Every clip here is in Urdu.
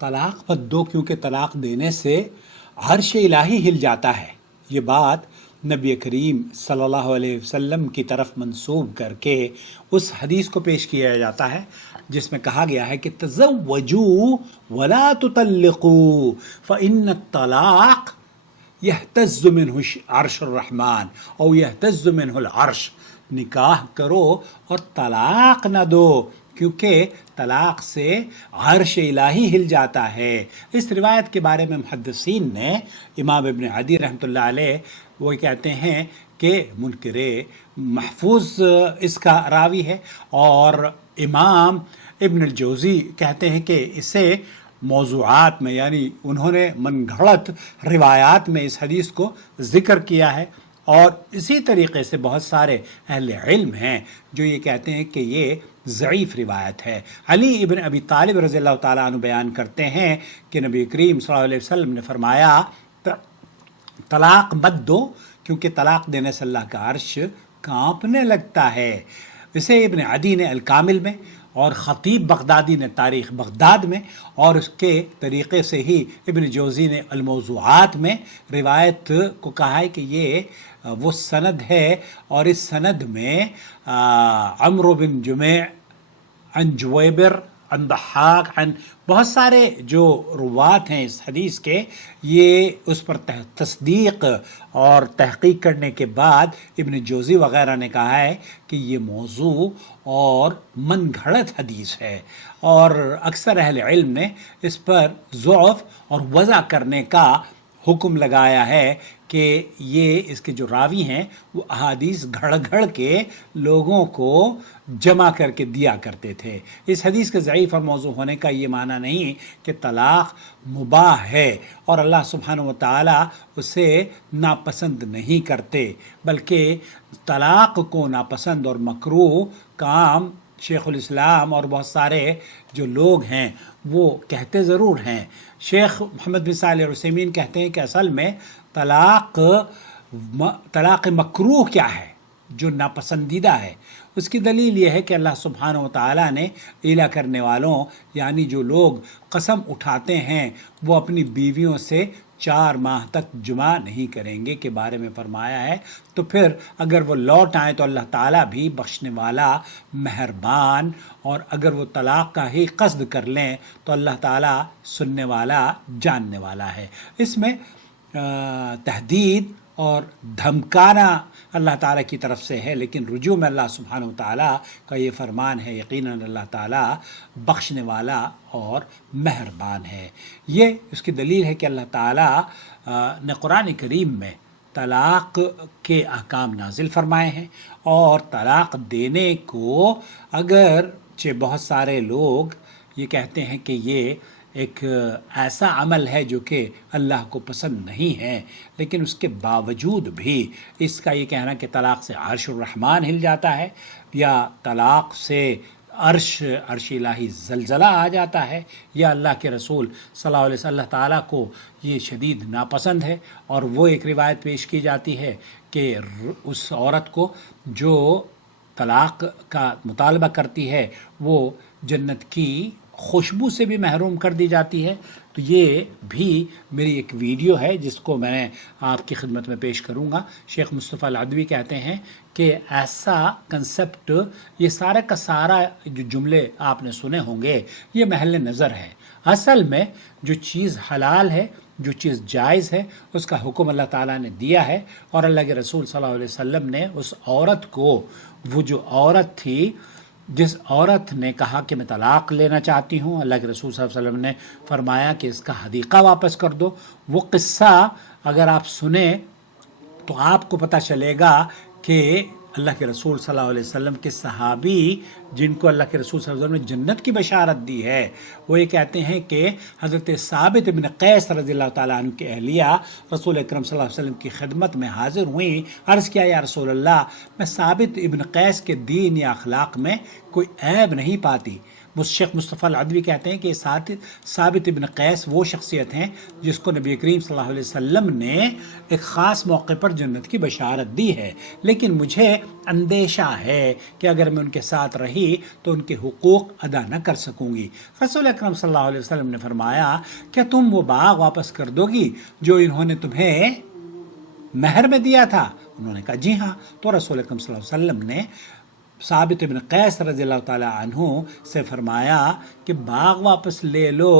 طلاق مت دو کیونکہ طلاق دینے سے عرش الہی ہل جاتا ہے. یہ بات نبی کریم صلی اللہ علیہ وسلم کی طرف منسوب کر کے اس حدیث کو پیش کیا جاتا ہے جس میں کہا گیا ہے کہ تزوجوا ولا تطلقوا فإن الطلاق یہتز منہ عرش الرحمن او یہتز منہ العرش. نکاح کرو اور طلاق نہ دو کیونکہ طلاق سے عرش الہی ہل جاتا ہے. اس روایت کے بارے میں محدثین نے امام ابن عدی رحمۃ اللہ علیہ وہ کہتے ہیں کہ منکر محفوظ اس کا راوی ہے، اور امام ابن الجوزی کہتے ہیں کہ اسے موضوعات میں یعنی انہوں نے من گھڑت روایات میں اس حدیث کو ذکر کیا ہے. اور اسی طریقے سے بہت سارے اہل علم ہیں جو یہ کہتے ہیں کہ یہ ضعیف روایت ہے. علی ابن ابی طالب رضی اللہ تعالیٰ عنہ بیان کرتے ہیں کہ نبی کریم صلی اللہ علیہ وسلم نے فرمایا طلاق مت دو کیونکہ طلاق دینے سے اللہ کا عرش کانپنے لگتا ہے. اسے ابن عدی نے الکامل میں اور خطیب بغدادی نے تاریخ بغداد میں اور اس کے طریقے سے ہی ابن جوزی نے الموضوعات میں روایت کو کہا ہے کہ یہ وہ سند ہے، اور اس سند میں عمرو بن جمیع عن جویبر عن ضحاک عن بہت سارے جو روات ہیں اس حدیث کے، یہ اس پر تصدیق اور تحقیق کرنے کے بعد ابن جوزی وغیرہ نے کہا ہے کہ یہ موضوع اور من گھڑت حدیث ہے، اور اکثر اہل علم نے اس پر ضعف اور وضع کرنے کا حکم لگایا ہے کہ یہ اس کے جو راوی ہیں وہ احادیث گھڑ گھڑ کے لوگوں کو جمع کر کے دیا کرتے تھے. اس حدیث کے ضعیف اور موضوع ہونے کا یہ معنی نہیں کہ طلاق مباح ہے اور اللہ سبحانہ و تعالیٰ اسے ناپسند نہیں کرتے، بلکہ طلاق کو ناپسند اور مکروہ کام شیخ الاسلام اور بہت سارے جو لوگ ہیں وہ کہتے ضرور ہیں. شیخ محمد بن صالح العثیمین کہتے ہیں کہ اصل میں طلاق مکروہ کیا ہے، جو ناپسندیدہ ہے. اس کی دلیل یہ ہے کہ اللہ سبحانہ و تعالیٰ نے ایلا کرنے والوں یعنی جو لوگ قسم اٹھاتے ہیں وہ اپنی بیویوں سے 4 ماہ تک جمع نہیں کریں گے کے بارے میں فرمایا ہے. تو پھر اگر وہ لوٹ آئیں تو اللہ تعالیٰ بھی بخشنے والا مہربان، اور اگر وہ طلاق کا ہی قصد کر لیں تو اللہ تعالیٰ سننے والا جاننے والا ہے. اس میں تہدید اور دھمکانا اللہ تعالیٰ کی طرف سے ہے، لیکن رجوع میں اللہ سبحانہ و تعالیٰ کا یہ فرمان ہے. یقیناً اللہ تعالیٰ بخشنے والا اور مہربان ہے. یہ اس کی دلیل ہے کہ اللہ تعالیٰ نے قرآن کریم میں طلاق کے احکام نازل فرمائے ہیں، اور طلاق دینے کو اگرچہ بہت سارے لوگ یہ کہتے ہیں کہ یہ ایک ایسا عمل ہے جو کہ اللہ کو پسند نہیں ہے، لیکن اس کے باوجود بھی اس کا یہ کہنا کہ طلاق سے عرش الرحمن ہل جاتا ہے یا طلاق سے عرش الہی زلزلہ آ جاتا ہے، یا اللہ کے رسول صلی اللہ علیہ وسلم اللہ تعالیٰ کو یہ شدید ناپسند ہے. اور وہ ایک روایت پیش کی جاتی ہے کہ اس عورت کو جو طلاق کا مطالبہ کرتی ہے وہ جنت کی خوشبو سے بھی محروم کر دی جاتی ہے. تو یہ بھی میری ایک ویڈیو ہے جس کو میں نے آپ کی خدمت میں پیش کروں گا. شیخ مصطفیٰ العدوی کہتے ہیں کہ ایسا کنسپٹ، یہ سارا کا سارا جو جملے آپ نے سنے ہوں گے یہ محل نظر ہے. اصل میں جو چیز حلال ہے، جو چیز جائز ہے، اس کا حکم اللہ تعالیٰ نے دیا ہے، اور اللہ کے رسول صلی اللہ علیہ وسلم نے اس عورت کو، وہ جو عورت تھی جس عورت نے کہا کہ میں طلاق لینا چاہتی ہوں، اللہ کے رسول صلی اللہ علیہ وسلم نے فرمایا کہ اس کا حدیقہ واپس کر دو. وہ قصہ اگر آپ سنیں تو آپ کو پتہ چلے گا کہ اللہ کے رسول صلی اللہ علیہ وسلم کے صحابی جن کو اللہ کے رسول صلی اللہ علیہ وسلم نے جنت کی بشارت دی ہے، وہ یہ کہتے ہیں کہ حضرت ثابت بن قیس رضی اللہ تعالیٰ عنہ کی اہلیہ رسول اکرم صلی اللہ علیہ وسلم کی خدمت میں حاضر ہوئیں. عرض کیا یا رسول اللہ، میں ثابت ابن قیس کے دین یا اخلاق میں کوئی عیب نہیں پاتی، شیخ مصطفیٰ العدوی کہتے ہیں کہ ثابت ابن قیس وہ شخصیت ہیں جس کو نبی کریم صلی اللہ علیہ وسلم نے ایک خاص موقع پر جنت کی بشارت دی ہے، لیکن مجھے اندیشہ ہے کہ اگر میں ان کے ساتھ رہی تو ان کے حقوق ادا نہ کر سکوں گی۔ رسول اکرم صلی اللہ علیہ وسلم نے فرمایا کہ تم وہ باغ واپس کر دو گی جو انہوں نے تمہیں مہر میں دیا تھا؟ انہوں نے کہا جی ہاں۔ تو رسول اکرم صلی اللہ علیہ وسلم نے ثابت ابن قیس رضی اللہ تعالیٰ عنہ سے فرمایا کہ باغ واپس لے لو،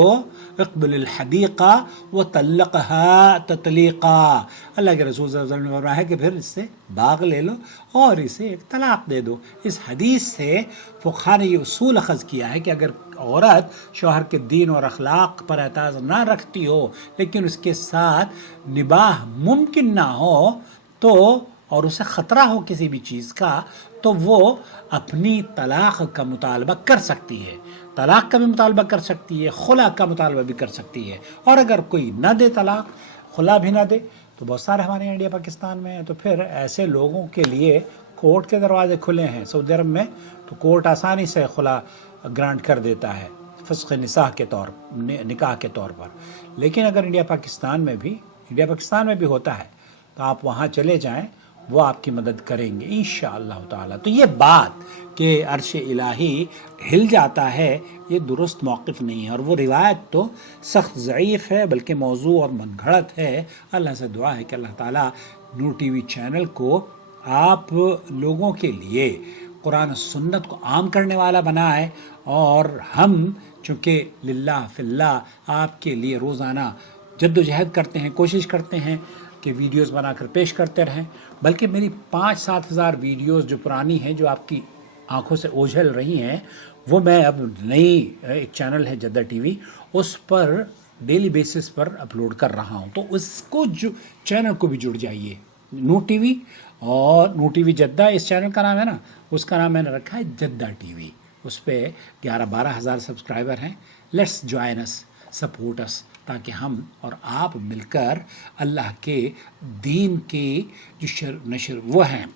اقبل الحدیقہ وطلقها تطلیقا۔ اللہ کے رسول صلی اللہ علیہ وسلم نے فرمایا کہ پھر اس سے باغ لے لو اور اسے ایک طلاق دے دو۔ اس حدیث سے فقہاء نے یہ اصول اخذ کیا ہے کہ اگر عورت شوہر کے دین اور اخلاق پر اعتراض نہ رکھتی ہو لیکن اس کے ساتھ نباہ ممکن نہ ہو تو اور اسے خطرہ ہو کسی بھی چیز کا، تو وہ اپنی طلاق کا مطالبہ کر سکتی ہے، طلاق کا بھی مطالبہ کر سکتی ہے، خلا کا مطالبہ بھی کر سکتی ہے۔ اور اگر کوئی نہ دے طلاق، خلا بھی نہ دے، تو بہت سارے ہمارے یہاں انڈیا پاکستان میں ہیں، تو پھر ایسے لوگوں کے لیے کورٹ کے دروازے کھلے ہیں۔ سعودی عرب میں تو کورٹ آسانی سے خلا گرانٹ کر دیتا ہے فسخ نکاح کے طور پر، لیکن اگر انڈیا پاکستان میں بھی ہوتا ہے تو آپ وہاں چلے جائیں، وہ آپ کی مدد کریں گے انشاءاللہ تعالی۔ تو یہ بات کہ عرش الہی ہل جاتا ہے، یہ درست موقف نہیں ہے، اور وہ روایت تو سخت ضعیف ہے بلکہ موضوع اور من گھڑت ہے۔ اللہ سے دعا ہے کہ اللہ تعالیٰ نور ٹی وی چینل کو آپ لوگوں کے لیے قرآن و سنت کو عام کرنے والا بنائے، اور ہم چونکہ للہ فی اللہ آپ کے لیے روزانہ جد و جہد کرتے ہیں، کوشش کرتے ہیں کہ ویڈیوز بنا کر پیش کرتے رہیں، بلکہ میری 5-7 ہزار ویڈیوز جو پرانی ہیں، جو آپ کی آنکھوں سے اوجھل رہی ہیں، وہ میں اب نئی ایک چینل ہے جدہ ٹی وی، اس پر ڈیلی بیسس پر اپلوڈ کر رہا ہوں، تو اس کو جو چینل کو بھی جڑ جائیے، نور ٹی وی اور نور ٹی وی جدہ اس چینل کا نام ہے نا، اس کا نام میں نے رکھا ہے جدہ ٹی وی۔ اس پہ 11-12 ہزار سبسکرائبر ہیں۔ لیٹس جوائن اس، سپورٹ اس، تاکہ ہم اور آپ مل کر اللہ کے دین کی جو نشر وہ ہیں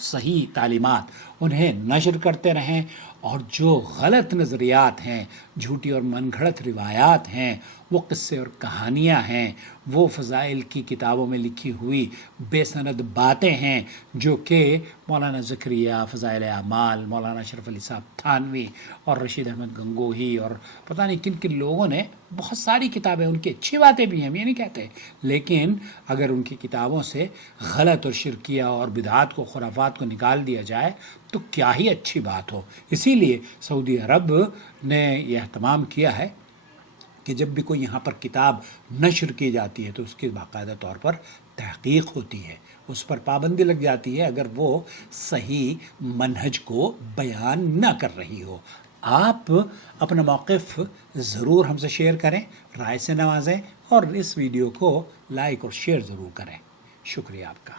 صحیح تعلیمات، انہیں نشر کرتے رہیں، اور جو غلط نظریات ہیں، جھوٹی اور من گھڑت روایات ہیں، وہ قصے اور کہانیاں ہیں، وہ فضائل کی کتابوں میں لکھی ہوئی بے سند باتیں ہیں، جو کہ مولانا زکریہ فضائل اعمال، مولانا اشرف علی صاحب تھانوی اور رشید احمد گنگوہی اور پتہ نہیں کن کن لوگوں نے، بہت ساری کتابیں ان کی اچھی باتیں بھی ہیں، ہم یہ نہیں کہتے، لیکن اگر ان کی کتابوں سے غلط اور شرکیہ اور بدعات کو، خرافات کو نکال دیا جائے تو کیا ہی اچھی بات ہو۔ اسی لیے سعودی عرب نے یہ اہتمام کیا ہے کہ جب بھی کوئی یہاں پر کتاب نشر کی جاتی ہے تو اس کی باقاعدہ طور پر تحقیق ہوتی ہے، اس پر پابندی لگ جاتی ہے اگر وہ صحیح منہج کو بیان نہ کر رہی ہو۔ آپ اپنا موقف ضرور ہم سے شیئر کریں، رائے سے نوازیں، اور اس ویڈیو کو لائک اور شیئر ضرور کریں۔ شکریہ آپ کا۔